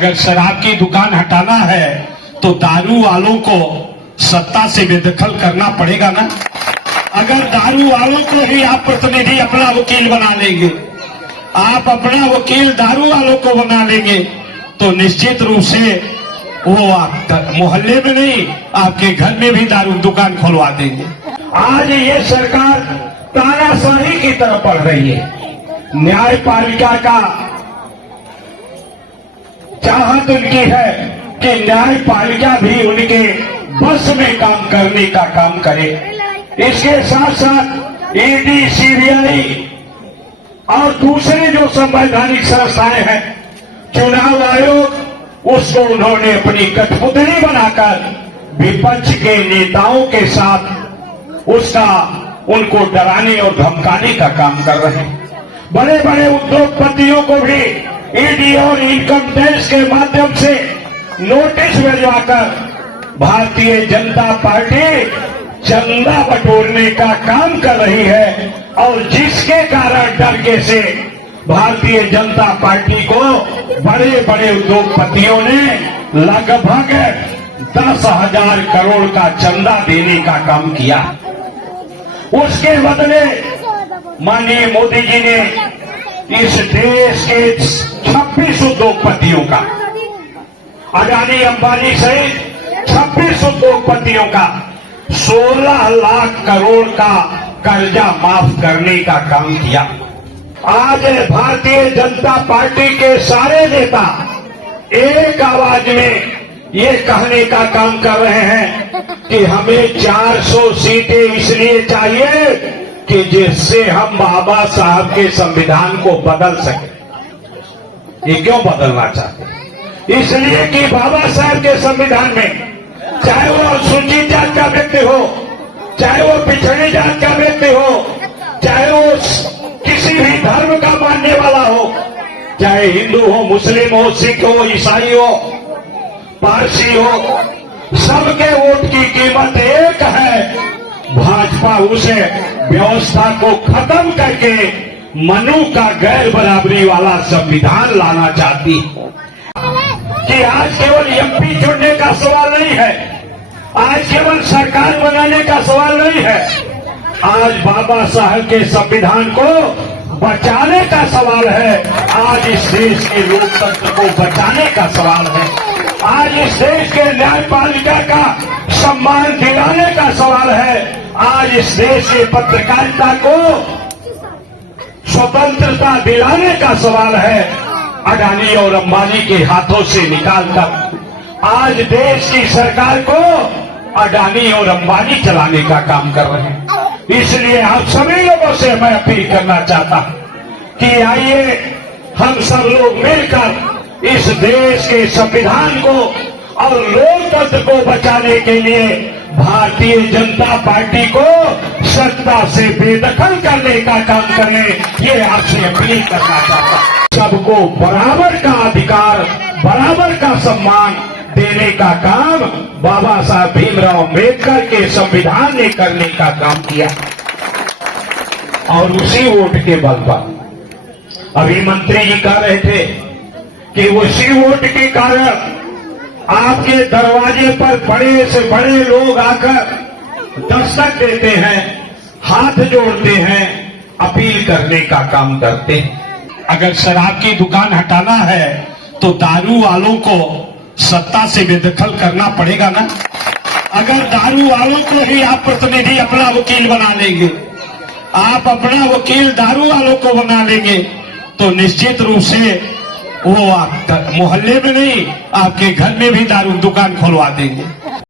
अगर शराब की दुकान हटाना है तो दारू वालों को सत्ता से बेदखल करना पड़ेगा ना। अगर दारू वालों को ही आप प्रतिनिधि अपना वकील बना लेंगे, आप अपना वकील दारू वालों को बना लेंगे, तो निश्चित रूप से वो आप मोहल्ले में नहीं आपके घर में भी दारू दुकान खुलवा देंगे। आज ये सरकार तानाशाही की तरफ बढ़ रही है। न्यायपालिका का चाहत उनकी है कि न्यायपालिका भी उनके बस में काम करने का काम करे। इसके साथ साथ ईडी, सीबीआई और दूसरे जो संवैधानिक संस्थाएं हैं, चुनाव आयोग, उसको उन्होंने अपनी कठपुतली बनाकर विपक्ष के नेताओं के साथ उनको डराने और धमकाने का काम कर रहे हैं। बड़े बड़े उद्योगपतियों को भी ईडी और इनकम टैक्स के माध्यम से नोटिस भिजवाकर भारतीय जनता पार्टी चंदा बटोरने का काम कर रही है, और जिसके कारण डर से भारतीय जनता पार्टी को बड़े बड़े उद्योगपतियों ने लगभग 10,000 करोड़ का चंदा देने का काम किया। उसके बदले माननीय मोदी जी ने इस देश के 26 उद्योगपतियों का, अडानी अंबानी सहित 26 उद्योगपतियों का 16 लाख करोड़ का कर्जा माफ करने का काम किया। आज भारतीय जनता पार्टी के सारे नेता एक आवाज में ये कहने का काम कर रहे हैं कि हमें 400 सीटें इसलिए चाहिए कि जिससे हम बाबा साहब के संविधान को बदल सके। ये क्यों बदलना चाहते हैं? इसलिए कि बाबा साहब के संविधान में चाहे वो अनुसूचित जात का व्यक्ति हो, चाहे वो पिछड़ी जात का व्यक्ति हो, चाहे वो किसी भी धर्म का मानने वाला हो, चाहे हिंदू हो, मुस्लिम हो, सिख हो, ईसाई हो, पारसी हो, सबके वोट की कीमत एक है। भाजपा उसे व्यवस्था को खत्म करके मनु का गैर बराबरी वाला संविधान लाना चाहती है। कि आज केवल एमपी चुनने का सवाल नहीं है, आज केवल सरकार बनाने का सवाल नहीं है, आज बाबा साहब के संविधान को बचाने का सवाल है। आज इस देश के लोकतंत्र को बचाने का सवाल है। आज इस देश के न्यायपालिका का सम्मान दिलाने का सवाल है। आज इस देश के पत्रकारिता को स्वतंत्रता दिलाने का सवाल है। अडानी और अंबानी के हाथों से निकालकर आज देश की सरकार को अडानी और अंबानी चलाने का काम कर रहे हैं। इसलिए आप सभी लोगों से मैं अपील करना चाहता हूं कि आइए हम सब लोग मिलकर इस देश के संविधान को और लोकतंत्र को बचाने के लिए भारतीय जनता पार्टी को सत्ता से बेदखल करने का काम करें। ये आपसे अपील करना चाहता हूं। सबको बराबर का अधिकार, बराबर का सम्मान देने का काम बाबा साहब भीमराव अम्बेडकर के संविधान ने करने का काम किया, और उसी वोट के बल पर अभी मंत्री जी कह रहे थे कि उसी वोट के कारण आपके दरवाजे पर बड़े से बड़े लोग आकर दस्तक देते हैं, हाथ जोड़ते हैं, अपील करने का काम करते हैं। अगर शराब की दुकान हटाना है तो दारू वालों को सत्ता से बेदखल करना पड़ेगा ना। अगर दारू वालों को ही आप प्रतिनिधि अपना वकील बना लेंगे, आप अपना वकील दारू वालों को बना लेंगे, तो निश्चित रूप से वो आप मोहल्ले में नहीं आपके घर में भी दारू दुकान खुलवा देंगे।